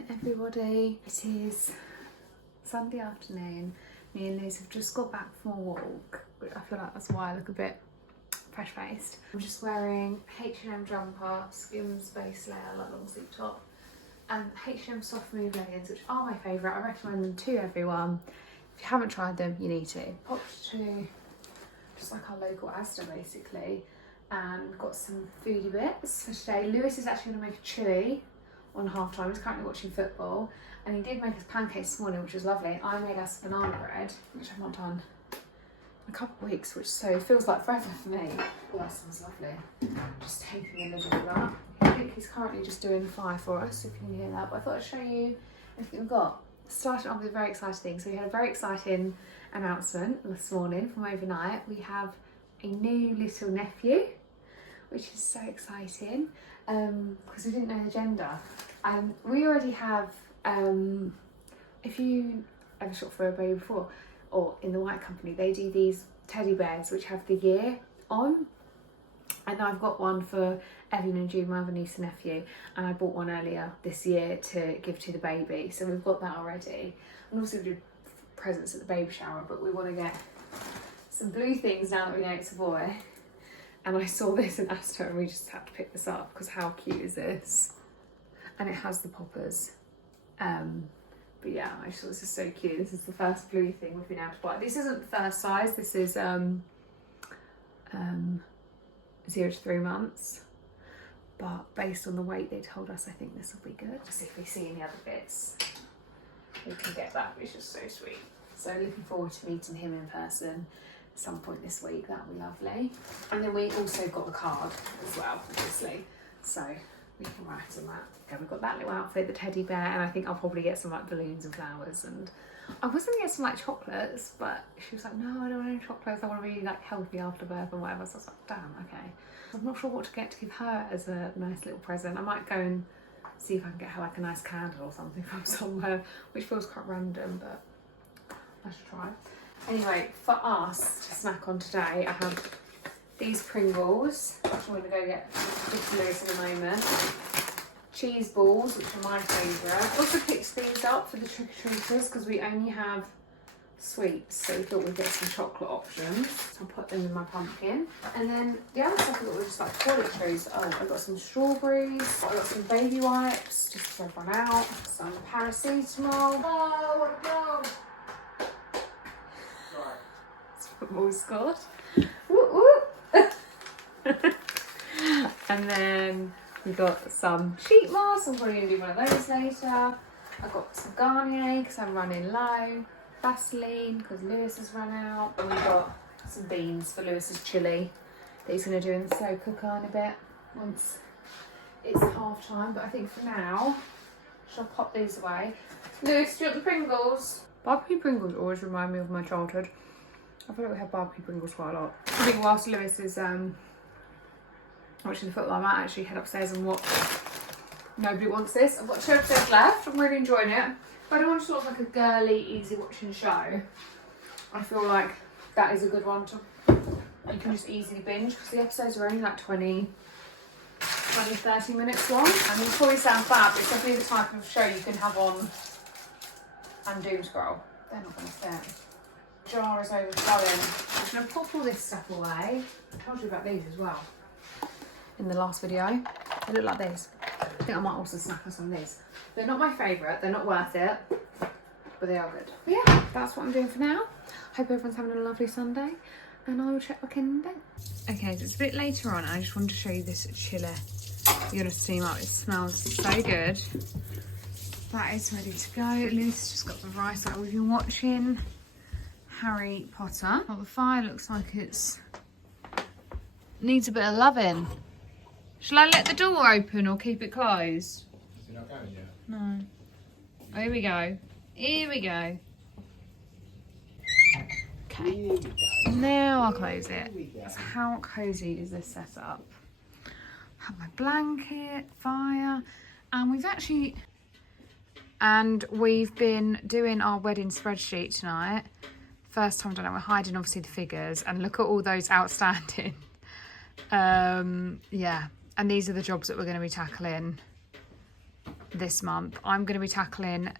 morning, everybody. It is Sunday afternoon. Me and Liz have just got back from a walk. I feel like that's why I look a bit fresh-faced. I'm just wearing H&M jumper, Skims base layer, like long sleeve top, and H&M soft move leggings, which are my favourite. I recommend them to everyone. If you haven't tried them, you need to. Popped to just like our local Asda basically, and got some foodie bits for today. Lewis is actually going to make a chili on half time. He's currently watching football, and he did make us pancakes this morning, which was lovely. I made us banana bread, which I've not done in a couple of weeks, which so feels like forever for me. Oh, that smells lovely. Just taking a little of that. I think he's currently just doing the fire for us, if you can hear that. But I thought I'd show you everything we've got. Started off with a very exciting thing. So we had a very exciting announcement this morning from overnight. We have a new little nephew, which is so exciting, because we didn't know the gender. We already have, if you ever shop for a baby before, or in the White Company, they do these teddy bears which have the year on. And I've got one for Evelyn and June, my other niece and nephew, and I bought one earlier this year to give to the baby. So we've got that already. And also we did presents at the baby shower, but we want to get some blue things now that we know it's a boy. And I saw this in Asda and we just had to pick this up because how cute is this? And it has the poppers. But yeah, I just thought this is so cute. This is the first blue thing we've been able to buy. This isn't the first size. This is 0 to 3 months. But based on the weight they told us, I think this will be good. Just if we see any other bits, we can get that. It's just so sweet. So looking forward to meeting him in person some point this week. That'll be lovely. And then we also got the card as well, obviously, so we can write on that. Okay, we've got that little outfit, the teddy bear, and I think I'll probably get some like balloons and flowers. And I was gonna get some like chocolates, but she was like, no, I don't want any chocolates, I want to be like healthy after birth and whatever. So I was like, damn, okay. I'm not sure what to get to give her as a nice little present. I might go and see if I can get her like a nice candle or something from somewhere, which feels quite random, but I should try. Anyway, for us to snack on today, I have these Pringles, which I'm going to go get just Lewis in a moment. Cheese balls, which are my favourite. I also picked these up for the trick-or-treaters because we only have sweets, so we thought we'd get some chocolate options. So I'll put them in my pumpkin. And then the other stuff I got was just like toiletries. Oh, I got some strawberries, I got some baby wipes, just to run out, some paracetamol. Oh, no! Football scored. Woo woo. And then we got some sheet masks. I'm probably going to do one of those later. I got some Garnier because I'm running low. Vaseline because Lewis has run out. And we got some beans for Lewis's chili that he's going to do in the slow cooker in a bit once it's half time. But I think for now, shall pop these away. Lewis, do you want the Pringles? Barbecue Pringles always remind me of my childhood. I feel like we have barbecue Pringles quite a lot. I think whilst Lewis is watching the football, I might actually head upstairs and watch Nobody Wants This. I've got 2 episodes left. I'm really enjoying it. But I don't want to sort of like a girly, easy watching show. I feel like that is a good one to, you can just easily binge because the episodes are only like 20, 30 minutes long. I mean, it probably sounds bad, but it's definitely the type of show you can have on and doom scroll. They're not going to fit. Jar is overflowing. I'm going to pop all this stuff away. I told you about these as well in the last video. They look like this. I think I might also snack on some of these. They're not my favourite, they're not worth it, but they are good. But yeah, that's what I'm doing for now. Hope everyone's having a lovely Sunday, and I will check back in a bit. Okay, so it's a bit later on, I just wanted to show you this chili. You're going to steam up, it smells so good. That is ready to go. Lewis just got the rice that we've been watching. Harry Potter. Well, the fire looks like it's needs a bit of loving. Shall I let the door open or keep it closed? Is it not going yet? No. Oh, here we go. Here we go. Okay. Now I'll close it. So how cosy is this setup? I have my blanket, fire, and we've been doing our wedding spreadsheet tonight. First time done it. We're hiding obviously the figures, and look at all those outstanding. Yeah, and these are the jobs that we're going to be tackling this month. I'm going to be tackling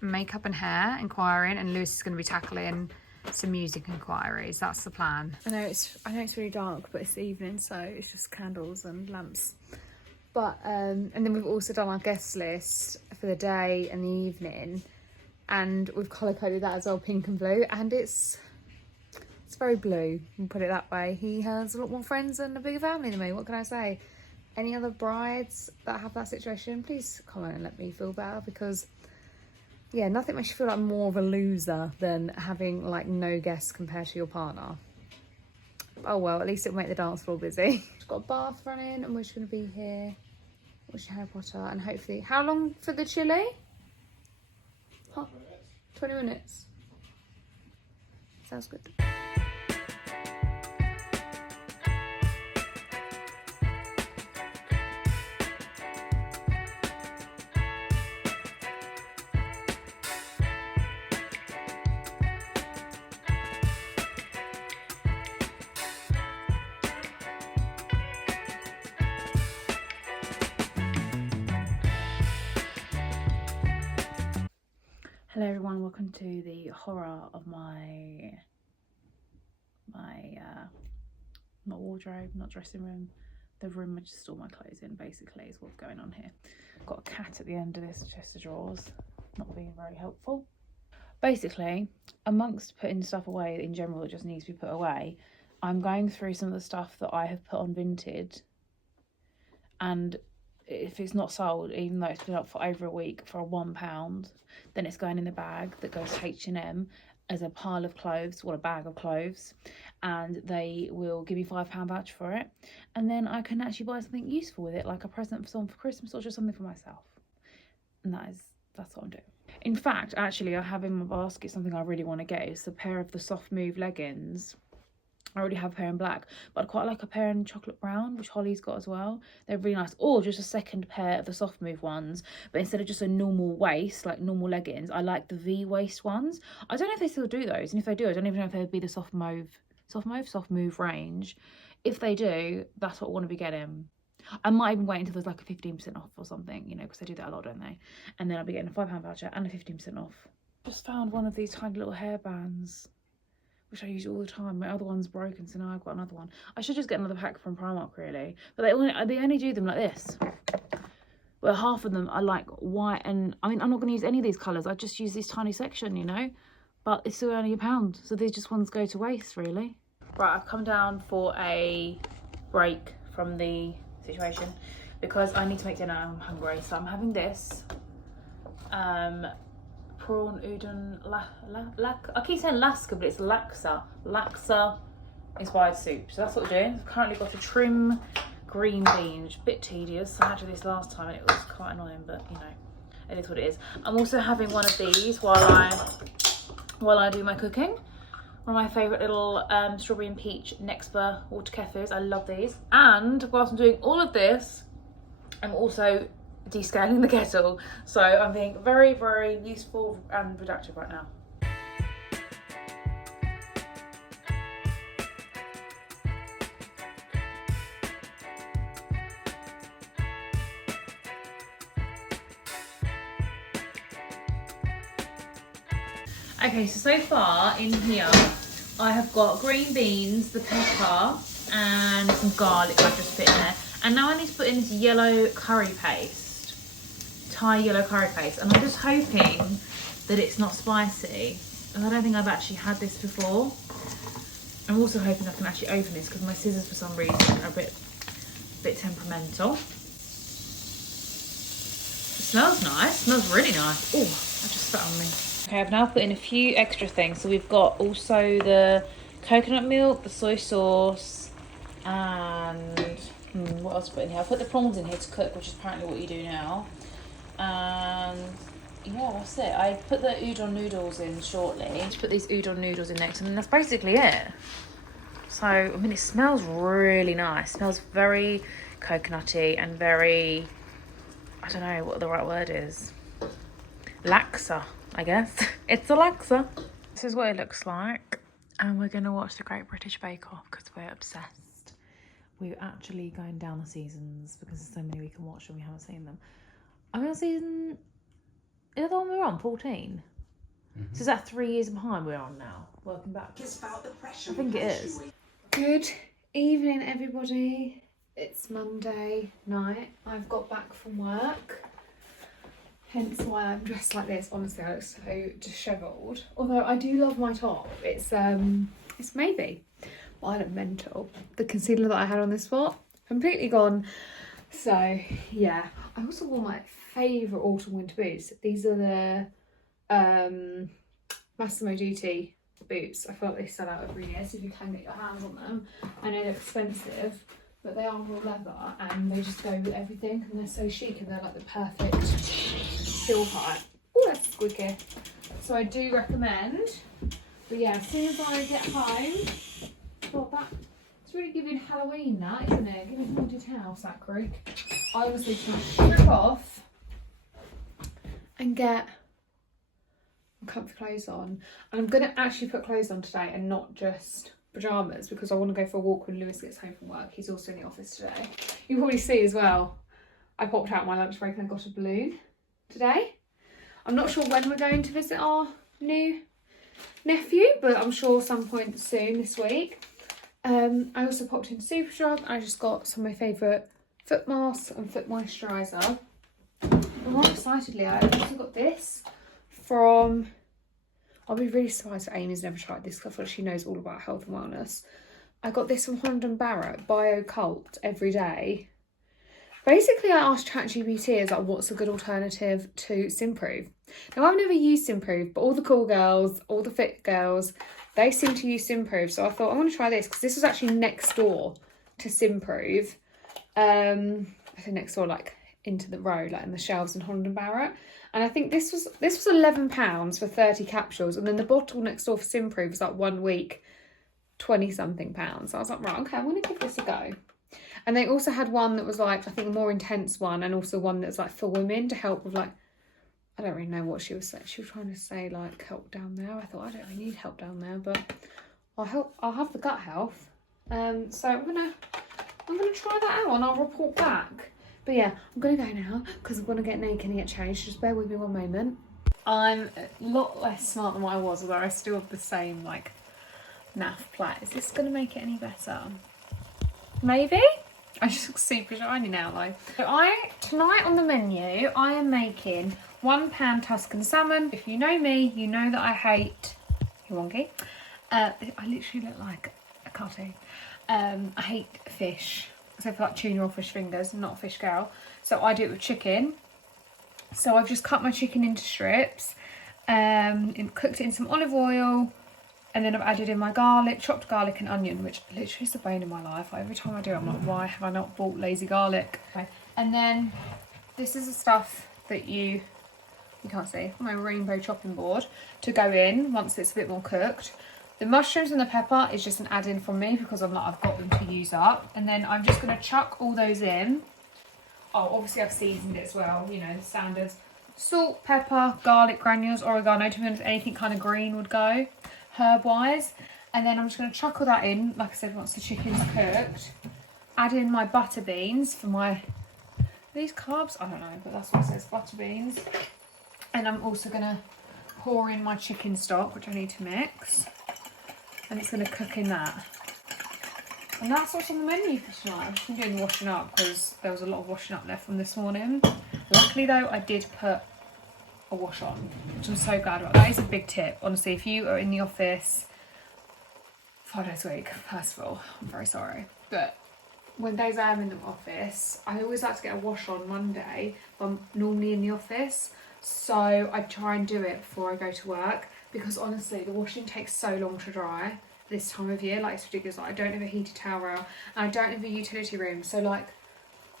makeup and hair inquiring, and Lewis is going to be tackling some music inquiries. That's the plan. I know it's really dark, but it's the evening, so it's just candles and lamps. But and then we've also done our guest list for the day and the evening, and we've colour coded that as well, pink and blue, and it's very blue, we'll put it that way. He has a lot more friends and a bigger family than me. What can I say? Any other brides that have that situation, please comment and let me feel better, because yeah, nothing makes you feel like more of a loser than having like no guests compared to your partner. Oh well, at least it'll make the dance floor busy. We've got a bath running and we're just going to be here watching Harry Potter, and hopefully... How long for the chili? Huh? 20 minutes. Sounds good. Hello everyone, welcome to the horror of my wardrobe, not dressing room, the room I just store my clothes in, basically, is what's going on here. Got a cat at the end of this chest of drawers, not being very helpful. Basically, amongst putting stuff away in general that just needs to be put away, I'm going through some of the stuff that I have put on Vinted, and if it's not sold, even though it's been up for over a week for £1, then it's going in the bag that goes to H&M as a pile of clothes, or a bag of clothes, and they will give me £5 voucher for it, and then I can actually buy something useful with it, like a present for someone for Christmas or just something for myself. And that's what I'm doing. In fact, actually, I have in my basket something I really want to get. It's a pair of the Soft Move leggings. I already have a pair in black, but I'd quite like a pair in chocolate brown, which Holly's got as well. They're really nice. Or just a second pair of the Soft Move ones, but instead of just a normal waist, like normal leggings, I like the V waist ones. I don't know if they still do those, and if they do, I don't even know if they would be the Soft Move range. If they do, that's what I want to be getting. I might even wait until there's like a 15% off or something, you know, because they do that a lot, don't they? And then I'll be getting a £5 voucher and a 15% off. Just found one of these tiny little hairbands, which I use all the time. My other one's broken, so now I've got another one. I should just get another pack from Primark, really. But they only do them like this. Well, half of them are like white, and I mean, I'm not going to use any of these colours. I just use this tiny section, you know. But it's still only £1, so these just ones go to waste, really. Right, I've come down for a break from the situation because I need to make dinner. I'm hungry, so I'm having this. Prawn udon I keep saying laska, but it's laksa inspired soup. So that's what we're doing. I've currently got a trim green bean, which is a bit tedious. I had to do this last time and it was quite annoying, but you know, it is what it is. I'm also having one of these while I do my cooking. One of my favourite little strawberry and peach Nextber water kefirs. I love these. And whilst I'm doing all of this, I'm also descaling the kettle, so I'm being very, very useful and productive right now. Okay, so far in here I have got green beans, the pepper and some garlic I've just put in there, and now I need to put in this yellow curry paste. Thai yellow curry paste, and I'm just hoping that it's not spicy, and I don't think I've actually had this before. I'm also hoping I can actually open this because my scissors for some reason are a bit temperamental. It smells nice, it smells really nice. Oh, that just spat on me. Okay, I've now put in a few extra things. So we've got also the coconut milk, the soy sauce, and what else to put in here? I put the prawns in here to cook, which is apparently what you do now. And yeah, that's it. I put the udon noodles in shortly. Just put these udon noodles in next, and that's basically it. So, I mean, it smells really nice. It smells very coconutty and very, I don't know what the right word is. Laksa, I guess. It's a laksa. This is what it looks like. And we're going to watch the Great British Bake Off because we're obsessed. We're actually going down the seasons because there's so many we can watch and we haven't seen them. I'm on season... Is that the one we're on? 14? Mm-hmm. So is that 3 years behind we're on now? Working back. I think it is. Good evening, everybody. It's Monday night. I've got back from work. Hence why I'm dressed like this. Honestly, I look so dishevelled. Although I do love my top. It's maybe. Well, I look mental. The concealer that I had on this spot, completely gone. So yeah. I also wore my favourite autumn winter boots. These are the Massimo Dutti boots. I feel like they sell out every year, so if you can get your hands on them. I know they're expensive, but they are raw leather and they just go with everything, and they're so chic, and they're like the perfect heel height. Oh, that's squeaky. So I do recommend. But yeah, as soon as I get home, God, that it's really giving Halloween, that, isn't it? Giving haunted house, that creek. I honestly can strip off and get comfy clothes on. And I'm gonna actually put clothes on today and not just pajamas, because I want to go for a walk when Lewis gets home from work. He's also in the office today. You can probably see as well, I popped out my lunch break and I got a balloon today. I'm not sure when we're going to visit our new nephew, but I'm sure some point soon this week. I also popped into Superdrug and I just got some of my favourite foot masks and foot moisturiser. And more excitedly, I also got this from... I'll be really surprised that Amy's never tried this, because I feel like she knows all about health and wellness. I got this from Holland & Barrett, Bio Cult Every Day. Basically, I asked ChatGPT, is like, what's a good alternative to Simprove? Now, I've never used Simprove, but all the cool girls, all the fit girls, they seem to use Simprove. So I thought, I want to try this, because this was actually next door to Simprove. I think next door, like into the row, like in the shelves in Holland & Barrett. And I think this was £11 for 30 capsules, and then the bottle next door for Simprove was like 1 week, 20 something pounds. So I was like, right, okay, I'm gonna give this a go. And they also had one that was like, I think a more intense one, and also one that's like for women to help with like, I don't really know what she was saying. She was trying to say like help down there. I thought, I don't really need help down there, but I'll have the gut health. So I'm gonna try that out and I'll report back. But yeah, I'm gonna go now because I'm gonna get naked and get changed. Just bear with me one moment. I'm a lot less smart than what I was, although I still have the same like naff plait. Is this gonna make it any better? Maybe? I just look super shiny now though. So tonight on the menu, I am making £1 Tuscan salmon. If you know me, you know that I hate wonky. I literally look like a cartoon. I hate fish. So for like tuna or fish fingers, I'm not a fish girl. So I do it with chicken. So I've just cut my chicken into strips, and cooked it in some olive oil, and then I've added in my garlic, chopped garlic and onion, which literally is the bane in my life. Every time I do it, I'm like, why have I not bought lazy garlic? Okay. And then this is the stuff that you can't see, my rainbow chopping board, to go in once it's a bit more cooked. The mushrooms and the pepper is just an add-in from me because I've got them to use up. And then I'm just going to chuck all those in. Oh, obviously I've seasoned it as well, you know, the standards. Salt, pepper, garlic granules, oregano, to be honest, anything kind of green would go, herb-wise. And then I'm just going to chuck all that in, like I said, once the chicken's cooked. Add in my butter beans for my... These carbs? I don't know, but that's what it says, butter beans. And I'm also going to pour in my chicken stock, which I need to mix. And it's going to cook in that. And that's what's on the menu for tonight. I've just been doing washing up because there was a lot of washing up left from this morning. Luckily though, I did put a wash on, which I'm so glad about. That is a big tip. Honestly, if you are in the office 5 days a week, first of all, I'm very sorry. But when days I am in the office, I always like to get a wash on Monday. I'm normally in the office. So I try and do it before I go to work, because honestly the washing takes so long to dry this time of year. Like, it's ridiculous. Like, I don't have a heated towel and I don't have a utility room, so like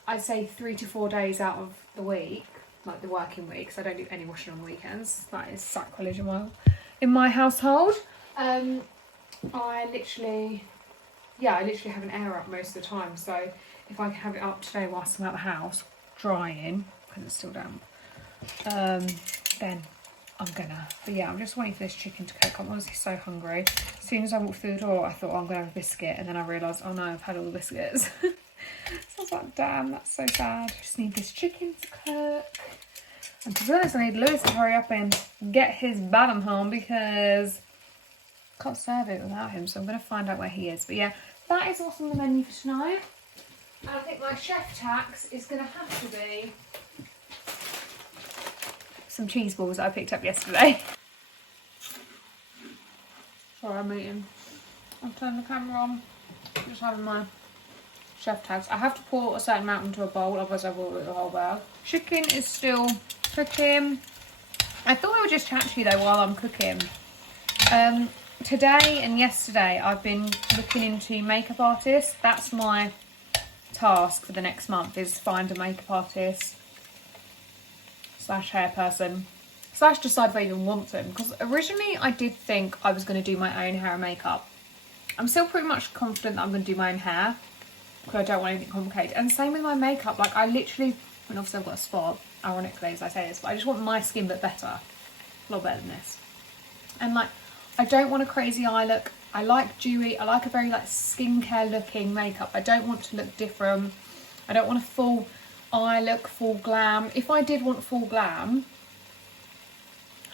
I'd say 3 to 4 days out of the week, like the working week, because I don't do any washing on weekends. That is sacrilege in my household. I literally have an air up most of the time, so if I can have it up today whilst I'm out the house drying because it's still damp, then I'm gonna. But yeah, I'm just waiting for this chicken to cook. I'm honestly so hungry. As soon as I walked through the door, I thought, oh, I'm gonna have a biscuit, and then I realised, oh no, I've had all the biscuits. So I was was like, damn, that's so sad. Just need this chicken to cook. And to be honest, I need Lewis to hurry up and get his bottom home because I can't serve it without him. So I'm going to find out where he is. But yeah, that is what's on the menu for tonight. And I think my chef tax is going to have to be some cheese balls that I picked up yesterday. Sorry, I'm eating. I'll turn the camera on. Just having my chef tags. I have to pour a certain amount into a bowl, otherwise I will eat the whole bag. Chicken is still cooking. I thought I would just chat to you though while I'm cooking. Today and yesterday I've been looking into makeup artists. That's my task for the next month, is find a makeup artist / hair person / decide if I even want them, because originally I did think I was going to do my own hair and makeup. I'm still pretty much confident that I'm going to do my own hair because I don't want anything complicated, and same with my makeup. Like I literally, and obviously I've got a spot, ironically as I say this, but I just want my skin but better, a lot better than this. And like I don't want a crazy eye look. I like dewy, I like a very like skincare looking makeup. I don't want to look different. I don't want a full eye look, full glam. If I did want full glam,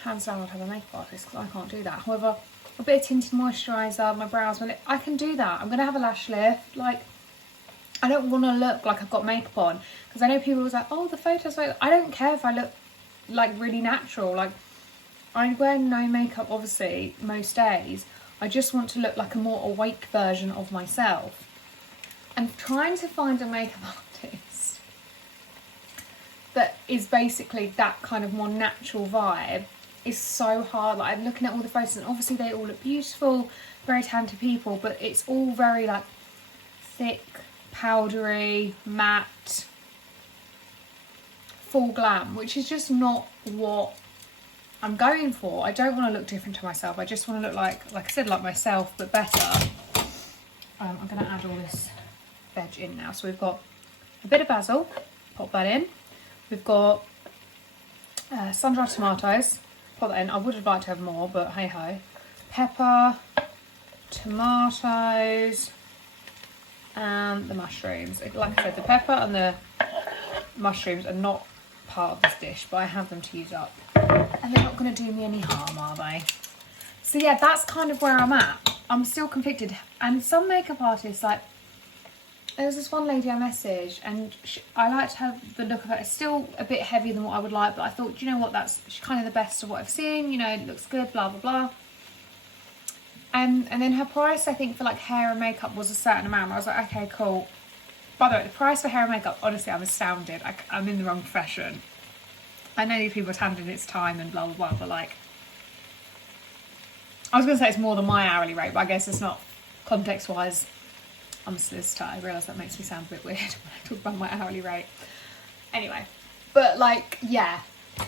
hands down I'd have a makeup artist because I can't do that. However, a bit of tinted moisturiser, my brows, my lip, I can do that. I'm going to have a lash lift. Like, I don't want to look like I've got makeup on, because I know people was like, oh, the photos, I don't care if I look like really natural. Like, I wear no makeup obviously most days. I just want to look like a more awake version of myself. And trying to find a makeup artist that is basically that kind of more natural vibe is so hard. Like I'm looking at all the photos and obviously they all look beautiful, very talented people, but it's all very like thick, powdery, matte, full glam, which is just not what I'm going for. I don't want to look different to myself. I just want to look like I said, like myself, but better. I'm going to add all this veg in now. So we've got a bit of basil, pop that in. We've got sun-dried tomatoes, put that in. I would have liked to have more, but hey ho. Pepper, tomatoes, and the mushrooms. Like I said, the pepper and the mushrooms are not part of this dish, but I have them to use up. And they're not going to do me any harm, are they? So yeah, that's kind of where I'm at. I'm still conflicted. And some makeup artists, like, there was this one lady I messaged, and I liked her, the look of it. It's still a bit heavier than what I would like, but I thought, do you know what, that's kind of the best of what I've seen, you know, it looks good, blah, blah, blah. And then her price, I think, for like hair and makeup was a certain amount. I was like, okay, cool. By the way, the price for hair and makeup, honestly, I'm astounded. I'm in the wrong profession. I know these people are talented, it's time and blah, blah, blah, but like, I was going to say it's more than my hourly rate, but I guess it's not context-wise. I'm a solicitor. I realise that makes me sound a bit weird when I talk about my hourly rate. Anyway, but like, yeah,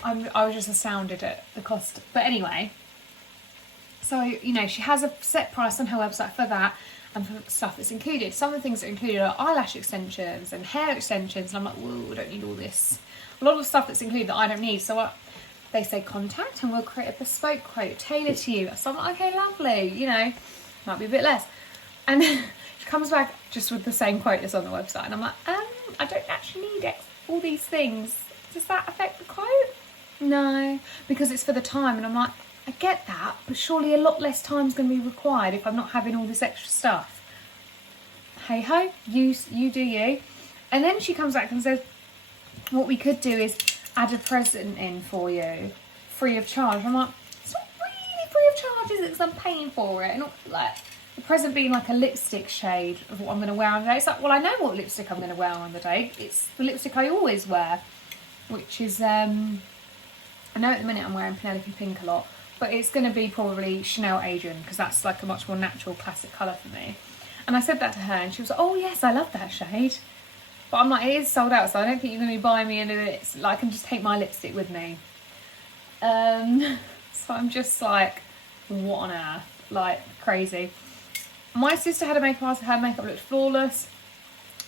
I was just astounded at the cost. But anyway, so, you know, she has a set price on her website for that and for stuff that's included. Some of the things that are included are eyelash extensions and hair extensions, and I'm like, whoa, I don't need all this. A lot of stuff that's included that I don't need. So they say contact and we'll create a bespoke quote tailored to you. So I'm like, okay, lovely, you know, might be a bit less. And she comes back just with the same quote that's on the website, and I'm like, I don't actually need all these things. Does that affect the quote? No, because it's for the time. And I'm like, I get that, but surely a lot less time's going to be required if I'm not having all this extra stuff. Hey ho, you do you. And then she comes back and says, what we could do is add a present in for you, free of charge. I'm like, it's not really free of charge, is it? Because I'm paying for it. And not like the present being like a lipstick shade of what I'm going to wear on the day. It's like, well, I know what lipstick I'm going to wear on the day. It's the lipstick I always wear, which is, I know at the minute I'm wearing Penelope Pink a lot, but it's going to be probably Chanel Asian, because that's like a much more natural classic colour for me. And I said that to her and she was like, oh yes, I love that shade. But I'm like, it is sold out, so I don't think you're going to be buying me any of it. Like, I can just take my lipstick with me. So I'm just like, what on earth? Like, crazy. My sister had a makeup artist. Her makeup looked flawless.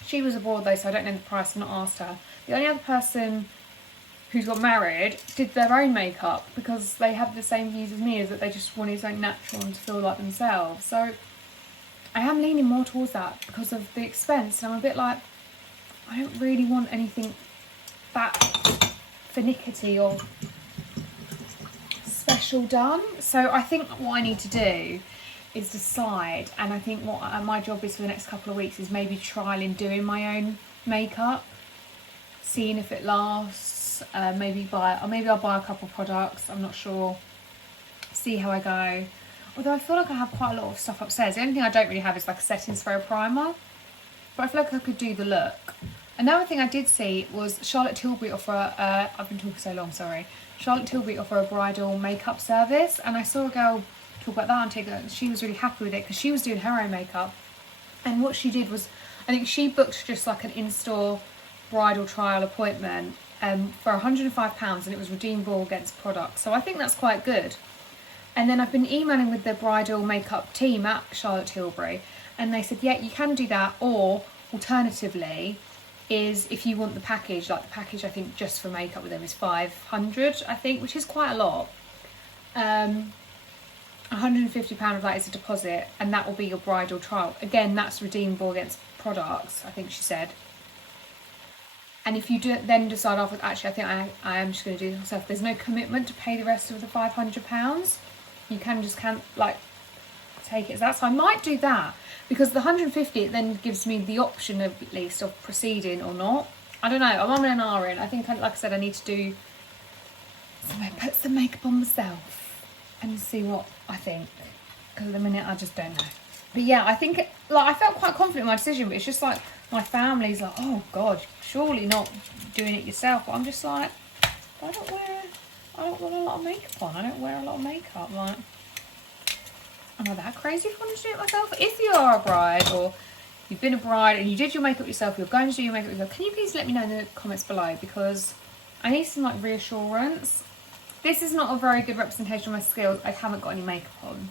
She was abroad though, so I don't know the price. I've not asked her. The only other person who's got married did their own makeup because they had the same views as me, is that they just wanted something natural and to feel like themselves. So I am leaning more towards that because of the expense, and I'm a bit like, I don't really want anything that finicky or special done. So I think what I need to do is decide, and I think what my job is for the next couple of weeks is maybe trialing doing my own makeup, seeing if it lasts, maybe I'll buy a couple of products, I'm not sure, see how I go. Although I feel like I have quite a lot of stuff upstairs. The only thing I don't really have is like a setting spray primer, but I feel like I could do the look. Another thing I did see was Charlotte Tilbury offer, I've been talking so long, sorry. Charlotte Tilbury offer a bridal makeup service, and I saw a girl talk about that on TikTok. She was really happy with it because she was doing her own makeup, and what she did was, I think she booked just like an in-store bridal trial appointment for £105, and it was redeemable against products. So I think that's quite good. And then I've been emailing with the bridal makeup team at Charlotte Tilbury, and they said, yeah, you can do that, or alternatively is if you want the package, like the package I think just for makeup with them is £500, I think, which is quite a lot. £150 of that is a deposit, and that will be your bridal trial. Again, that's redeemable against products, I think she said. And if you then decide after, actually I think I am just going to do this myself, there's no commitment to pay the rest of the £500. You can just take it as that. So I might do that, because the 150, it then gives me the option of, at least, of proceeding or not. I don't know, I'm on an R in. I think, like I said, I need to do put some makeup on myself and see what I think, because at the minute I just don't know. But yeah, I think, like, I felt quite confident in my decision, but it's just like my family's like, oh God, surely not doing it yourself. But I'm just like, I don't want a lot of makeup on. I don't wear a lot of makeup. Like, am I that crazy if I want to do it myself? If you are a bride, or you've been a bride and you did your makeup yourself, you're going to do your makeup yourself, can you please let me know in the comments below, because I need some like reassurance. This is not a very good representation of my skills. I haven't got any makeup on.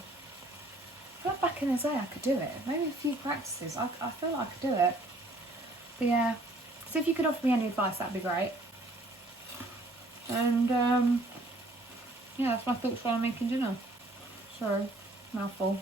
I feel like back in the day I could do it. Maybe a few practices. I feel like I could do it. But yeah. So if you could offer me any advice, that'd be great. And yeah, that's my thoughts while I'm making dinner. Sorry, mouthful.